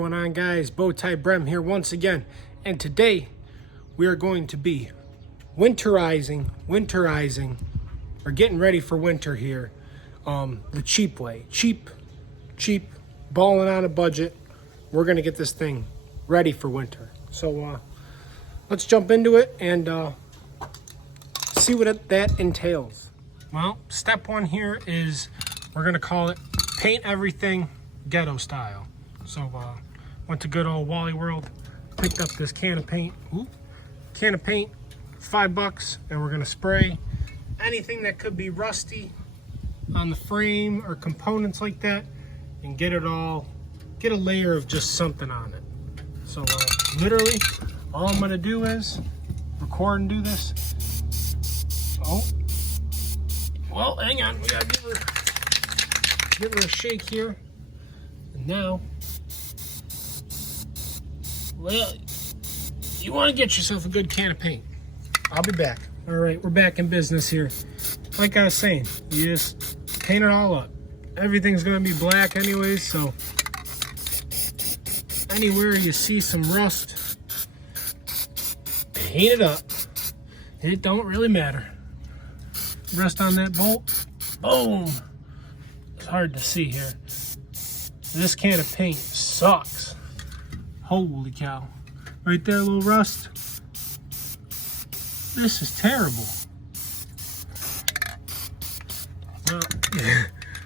going on, guys? Bowtie Brem here once again, and today we are going to be winterizing, or getting ready for winter here, the cheap way. Cheap, balling on a budget. We're gonna get this thing ready for winter. So let's jump into it and see what that entails. Well, step one here is we're gonna call it paint everything ghetto style. So went to good old Wally World, picked up this can of paint. $5, and we're gonna spray anything that could be rusty on the frame or components like that, and get a layer of just something on it. So literally all I'm gonna do is record and do this. Oh, well, hang on, we gotta give her a shake here. And now, well, you want to get yourself a good can of paint. I'll be back. All right, we're back in business here. Like I was saying, you just paint it all up. Everything's gonna be black anyways, so anywhere you see some rust, paint it up. It don't really matter. Rust on that bolt, boom. It's hard to see here. This can of paint sucks. Holy cow. Right there, a little rust. This is terrible. Well,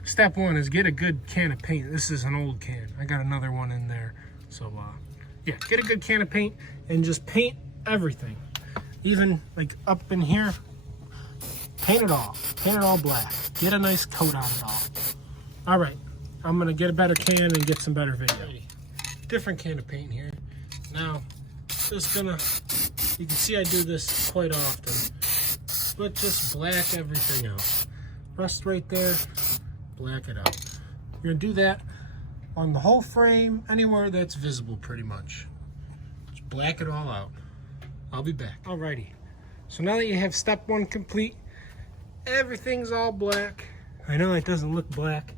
step one is get a good can of paint. This is an old can. I got another one in there. So, yeah, get a good can of paint and just paint everything. Even like up in here, paint it all. Paint it all black. Get a nice coat on it all. All right. I'm gonna get a better can and get some better video. Different can of paint here. Now, just gonna, you can see I do this quite often, but just black everything out. Rust right there, black it out. You're gonna do that on the whole frame, anywhere that's visible pretty much. Just black it all out. I'll be back. Alrighty, so now that you have step one complete, everything's all black. I know it doesn't look black,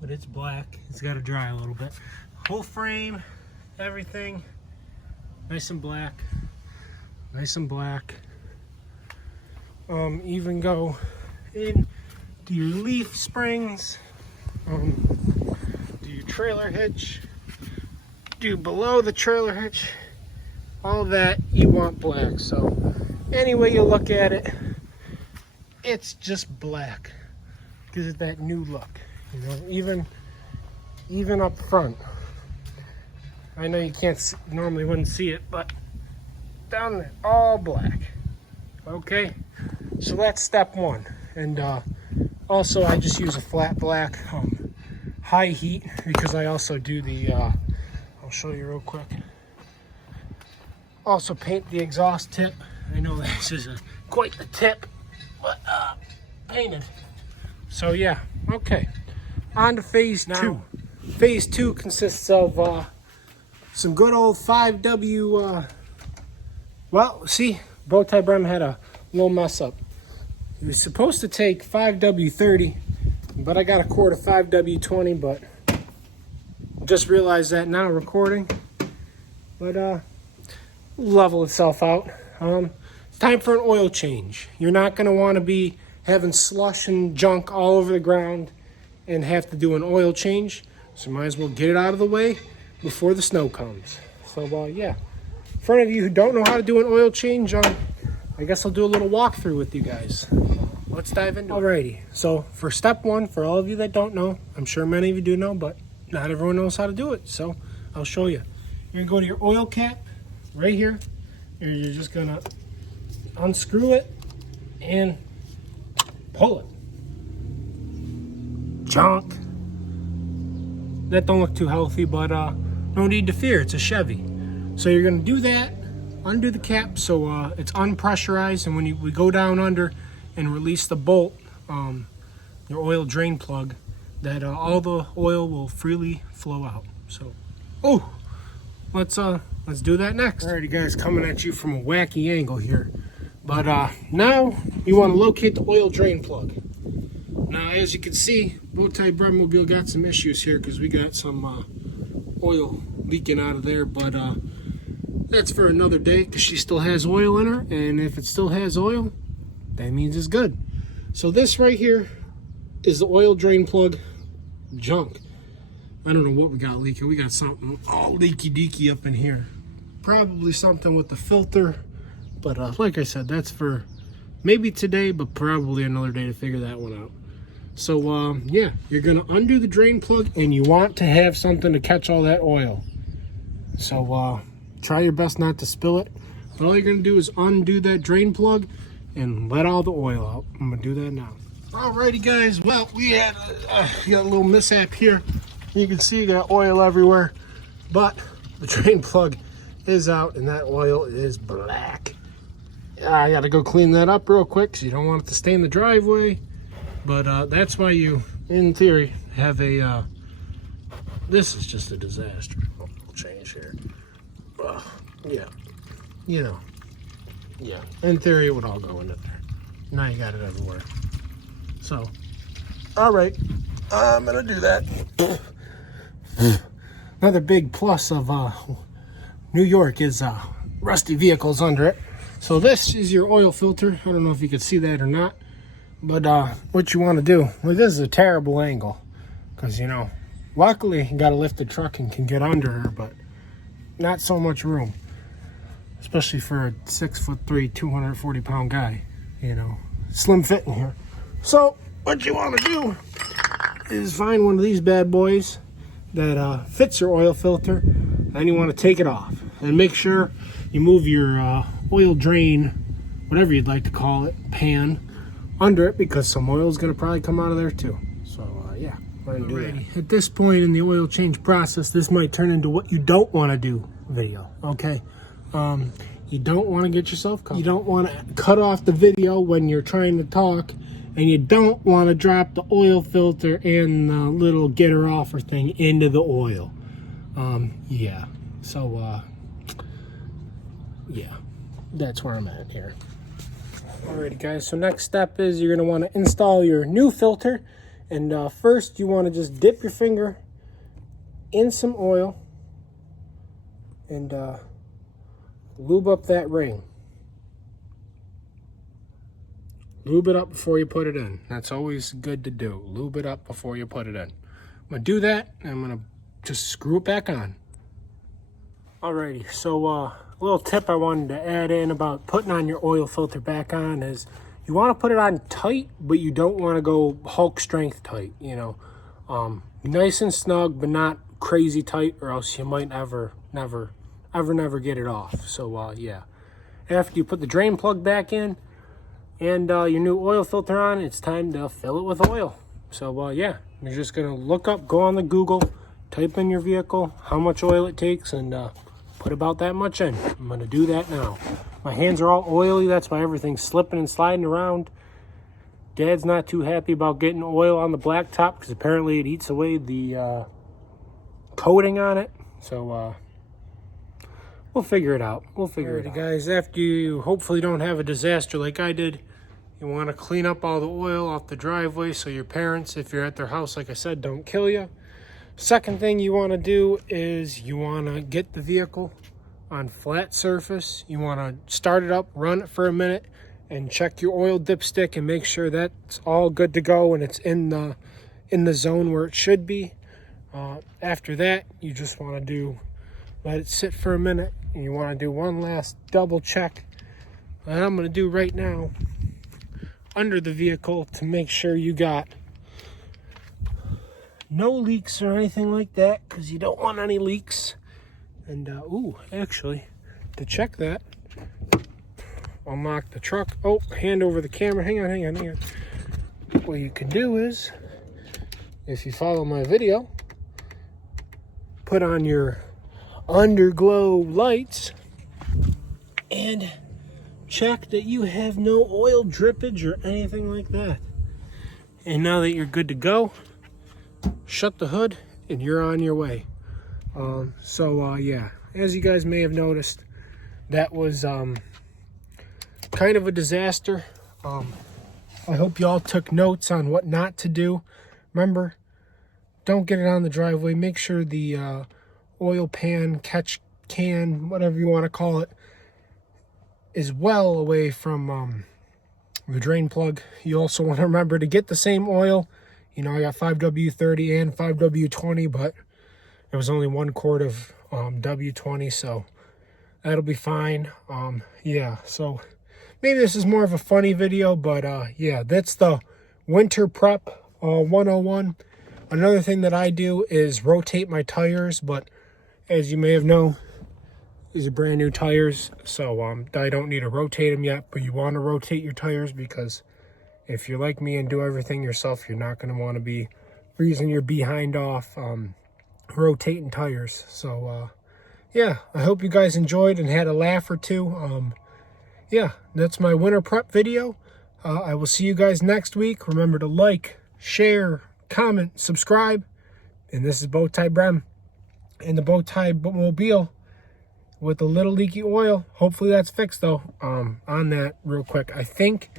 but it's black. It's got to dry a little bit. Whole frame, everything, nice and black. Nice and black. Even go in, do your leaf springs, do your trailer hitch, do below the trailer hitch. All that you want black. So any way you look at it, it's just black. Gives it that new look. You know, even up front. I know you can't see, normally wouldn't see it, but down there, all black. Okay, so that's step one. And also, I just use a flat black, high heat, because I also do the. I'll show you real quick. Also paint the exhaust tip. I know this is quite the tip, but painted. So yeah, okay. On to phase two. Phase two consists of some good old 5W. Well, see, Bowtie Brem had a little mess up. He was supposed to take 5W30, but I got a quart of 5W20. But just realized that now recording. But level itself out. It's time for an oil change. You're not going to want to be having slush and junk all over the ground and have to do an oil change, so might as well get it out of the way before the snow comes. So yeah, for any of you who don't know how to do an oil change, I guess I'll do a little walkthrough with you guys. Let's dive into it. Alrighty, so for step one, for all of you that don't know, I'm sure many of you do know, but not everyone knows how to do it, so I'll show you. You're gonna go to your oil cap right here, and you're just gonna unscrew it and pull it. Junk. That don't look too healthy, but no need to fear. It's a Chevy. So you're gonna do that, undo the cap so it's unpressurized, and when we go down under and release the bolt, your oil drain plug, that all the oil will freely flow out. So, let's do that next. Alrighty, guys, coming at you from a wacky angle here. But now you want to locate the oil drain plug. Now, as you can see, Bowtie Bremobile got some issues here because we got some oil leaking out of there, but that's for another day because she still has oil in her, and if it still has oil, that means it's good. So this right here is the oil drain plug junk. I don't know what we got leaking. We got something all leaky deaky up in here. Probably something with the filter, but like I said, that's for maybe today, but probably another day to figure that one out. So yeah, you're gonna undo the drain plug, and you want to have something to catch all that oil. So try your best not to spill it, but all you're gonna do is undo that drain plug and let all the oil out. I'm gonna do that now. Alrighty guys, well, we got a little mishap here. You can see you got oil everywhere, but the drain plug is out and that oil is black. I gotta go clean that up real quick because you don't want it to stay in the driveway. But that's why you, in theory, have a, this is just a disaster. We'll change here. Yeah, you know, yeah, in theory it would all go into there. Now you got it everywhere. So, all right, I'm gonna do that. Another big plus of New York is rusty vehicles under it. So this is your oil filter. I don't know if you can see that or not, but what you want to do, well, this is a terrible angle because, you know, luckily you got to lift the truck and can get under her, but not so much room, especially for a 6'3", 240-pound guy, you know, slim fit in here. So what you want to do is find one of these bad boys that fits your oil filter, and you want to take it off and make sure you move your oil drain, whatever you'd like to call it, pan under it, because some oil is going to probably come out of there too. So yeah, we're going to do that. At this point in the oil change process, this might turn into what you don't want to do video, okay? You don't want to get yourself caught. You don't want to cut off the video when you're trying to talk, and you don't want to drop the oil filter and the little getter offer thing into the oil. Yeah, so yeah, that's where I'm at here. Alrighty guys, so next step is you're going to want to install your new filter, and first you want to just dip your finger in some oil and lube up that ring. Lube it up before you put it in. That's always good to do. Lube it up before you put it in. I'm going to do that, and I'm going to just screw it back on. Alrighty, so a little tip I wanted to add in about putting on your oil filter back on is you want to put it on tight, but you don't want to go Hulk strength tight, you know. Nice and snug, but not crazy tight, or else you might never get it off. So yeah, after you put the drain plug back in and your new oil filter on, it's time to fill it with oil. So yeah, you're just gonna look up, go on the Google, type in your vehicle, how much oil it takes, and put about that much in. I'm gonna do that now. My hands are all oily, that's why everything's slipping and sliding around. Dad's not too happy about getting oil on the blacktop because apparently it eats away the coating on it. So we'll figure it out. We'll figure it out. Guys, after you hopefully don't have a disaster like I did, you want to clean up all the oil off the driveway so your parents, if you're at their house, like I said, don't kill you. Second thing you want to do is you want to get the vehicle on flat surface. You want to start it up, run it for a minute, and check your oil dipstick and make sure that's all good to go and it's in the zone where it should be. After that, you just want to let it sit for a minute, and you want to do one last double check that I'm going to do right now under the vehicle to make sure you got no leaks or anything like that, because you don't want any leaks. And ooh, actually, to check that, unlock the truck. Oh, hand over the camera. Hang on. What you can do is, if you follow my video, put on your underglow lights and check that you have no oil drippage or anything like that. And now that you're good to go, shut the hood and you're on your way. Yeah, as you guys may have noticed, that was kind of a disaster. I hope you all took notes on what not to do. Remember, don't get it on the driveway. Make sure the oil pan, catch can, whatever you want to call it, is well away from the drain plug. You also want to remember to get the same oil. You know, I got 5W30 and 5W20, but it was only 1 quart of W20, so that'll be fine. Yeah, so maybe this is more of a funny video, but yeah, that's the winter prep 101. Another thing that I do is rotate my tires, but as you may have known, these are brand new tires, so I don't need to rotate them yet, but you want to rotate your tires because if you're like me and do everything yourself, you're not going to want to be freezing your behind off rotating tires. So yeah, I hope you guys enjoyed and had a laugh or two. Yeah, that's my winter prep video. I will see you guys next week. Remember to like, share, comment, subscribe. And this is Bowtie Brem and the Bowtie Mobile with a little leaky oil. Hopefully that's fixed though. On that real quick, I think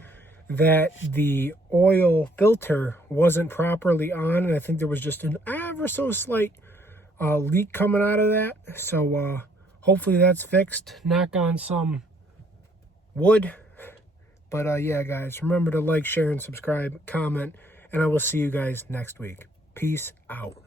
that the oil filter wasn't properly on, and I think there was just an ever so slight leak coming out of that. So hopefully that's fixed. Knock on some wood. But yeah, guys, remember to like, share, and subscribe, comment, and I will see you guys next week. Peace out.